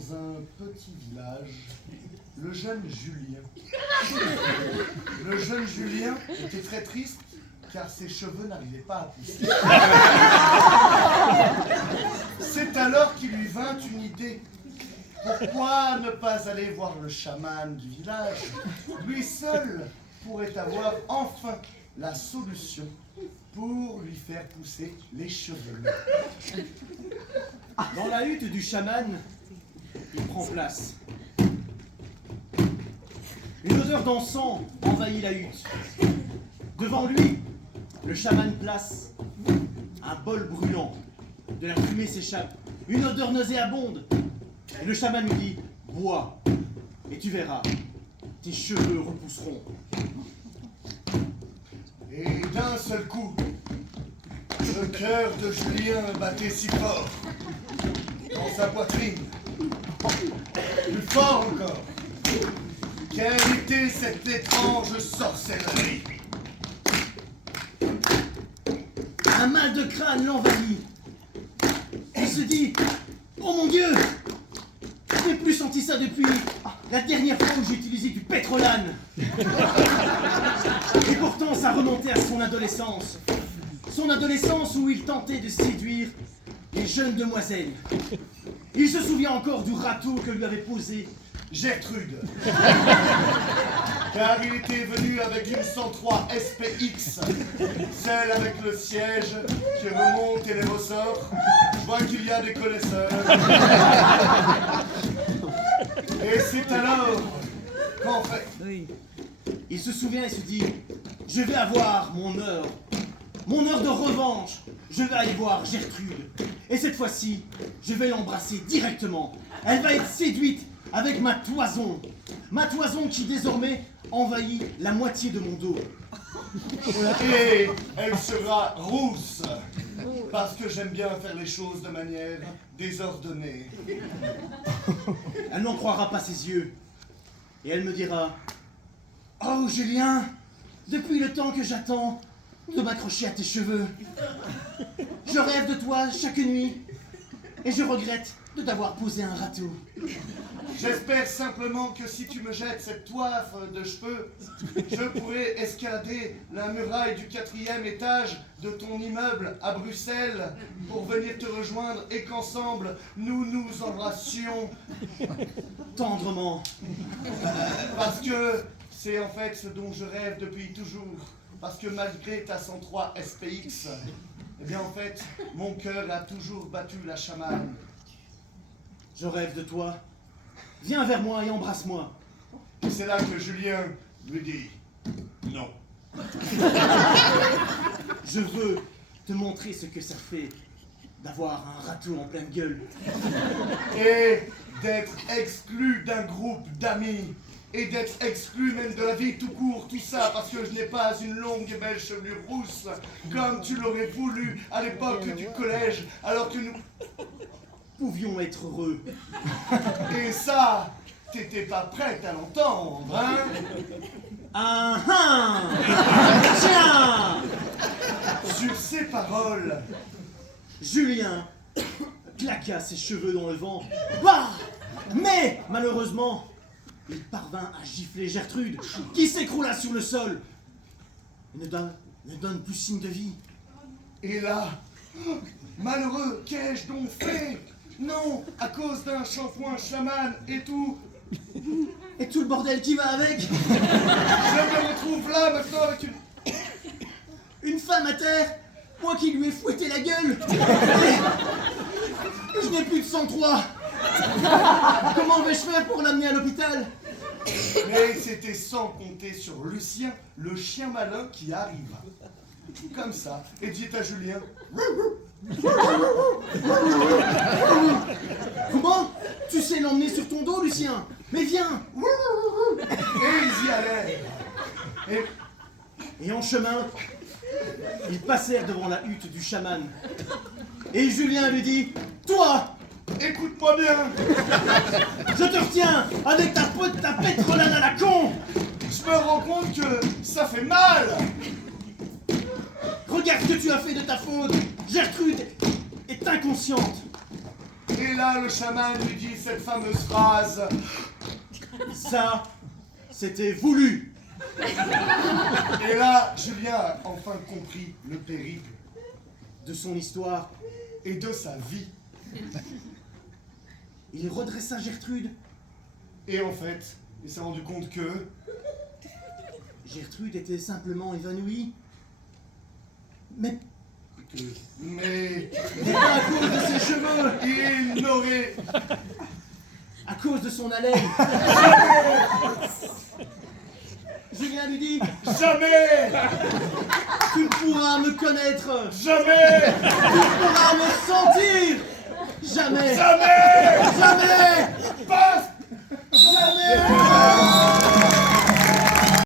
dans un petit village le jeune Julien. Le jeune Julien était très triste car ses cheveux n'arrivaient pas à pousser. C'est alors qu'il lui vint une idée. Pourquoi ne pas aller voir le chaman du village? Lui seul pourrait avoir enfin la solution pour lui faire pousser les cheveux. Dans la hutte du chaman, il prend place. Une odeur d'encens envahit la hutte. Devant lui, le chaman place un bol brûlant. De la fumée s'échappe, une odeur nauséabonde. Et le chaman lui dit « Bois, et tu verras, tes cheveux repousseront. » Et d'un seul coup, le cœur de Julien battait si fort dans sa poitrine, plus fort encore. Quelle était cette étrange sorcellerie? Un mal de crâne l'envahit. Il se dit « Oh mon Dieu! Je n'ai plus senti ça depuis la dernière fois où j'ai utilisé du pétrolane. » Et pourtant, ça remontait à son adolescence. Son adolescence où il tentait de séduire les jeunes demoiselles. Il se souvient encore du râteau que lui avait posé Gertrude. Car il était venu avec une 103 SPX, celle avec le siège qui remonte et les ressorts. Je vois qu'il y a des connaisseurs. Et c'est alors qu'en fait... Il se souvient et se dit « Je vais avoir mon heure de revanche. Je vais aller voir Gertrude. Et cette fois-ci, je vais l'embrasser directement. Elle va être séduite avec ma toison qui désormais envahit la moitié de mon dos. Et elle sera rousse, parce que j'aime bien faire les choses de manière désordonnée. Elle n'en croira pas ses yeux. Et elle me dira « Oh Julien, depuis le temps que j'attends de m'accrocher à tes cheveux, je rêve de toi chaque nuit et je regrette de t'avoir posé un râteau. J'espère simplement que si tu me jettes cette toiffe de cheveux, je pourrai escalader la muraille du 4e étage de ton immeuble à Bruxelles pour venir te rejoindre et qu'ensemble, nous nous embrassions Tendrement. Parce que c'est en fait ce dont je rêve depuis toujours. Parce que malgré ta 103 SPX, eh bien en fait, mon cœur a toujours battu la chamane. Je rêve de toi. Viens vers moi et embrasse-moi. Et c'est là que Julien lui dit non. Je veux te montrer ce que ça fait d'avoir un râteau en pleine gueule. Et d'être exclu d'un groupe d'amis. Et d'être exclu même de la vie tout court, tout ça, parce que je n'ai pas une longue et belle chevelure rousse, comme tu l'aurais voulu à l'époque du collège, alors que nous pouvions être heureux. Et ça, t'étais pas prête à l'entendre, hein? Ah tiens! Sur ces paroles, Julien claqua ses cheveux dans le vent. Bah! Mais, malheureusement, il parvint à gifler Gertrude, qui s'écroula sur le sol et ne donne plus signe de vie. Et là, malheureux, qu'ai-je donc fait? Non, à cause d'un shampoing chaman et tout. Et tout le bordel qui va avec. Je me retrouve là maintenant avec une femme à terre, moi qui lui ai fouetté la gueule. Et je n'ai plus de 103. Comment vais-je faire pour l'amener à l'hôpital? Mais c'était sans compter sur Lucien, le chien malin qui arrive. Comme ça, et dit à Julien. Comment? Tu sais l'emmener sur ton dos, Lucien? Mais viens! Et ils y allèrent. Et en chemin, ils passèrent devant la hutte du chaman. Et Julien lui dit: Toi! Écoute-moi bien! Je te retiens avec ta pétrolane à la con! Je me rends compte que ça fait mal! Regarde ce que tu as fait de ta faute! Gertrude est inconsciente! Et là, le chaman lui dit cette fameuse phrase. Ça, c'était voulu. Et là, Julien a enfin compris le périple De son histoire, et de sa vie. il redressa Gertrude. Et en fait, il s'est rendu compte que... Gertrude était simplement évanouie. Mais Mais pas à cause de ses cheveux, il n'aurait à cause de son haleine. Julien lui dit, jamais, tu pourras me connaître, jamais, tu pourras me sentir. Jamais, jamais, jamais, pas jamais.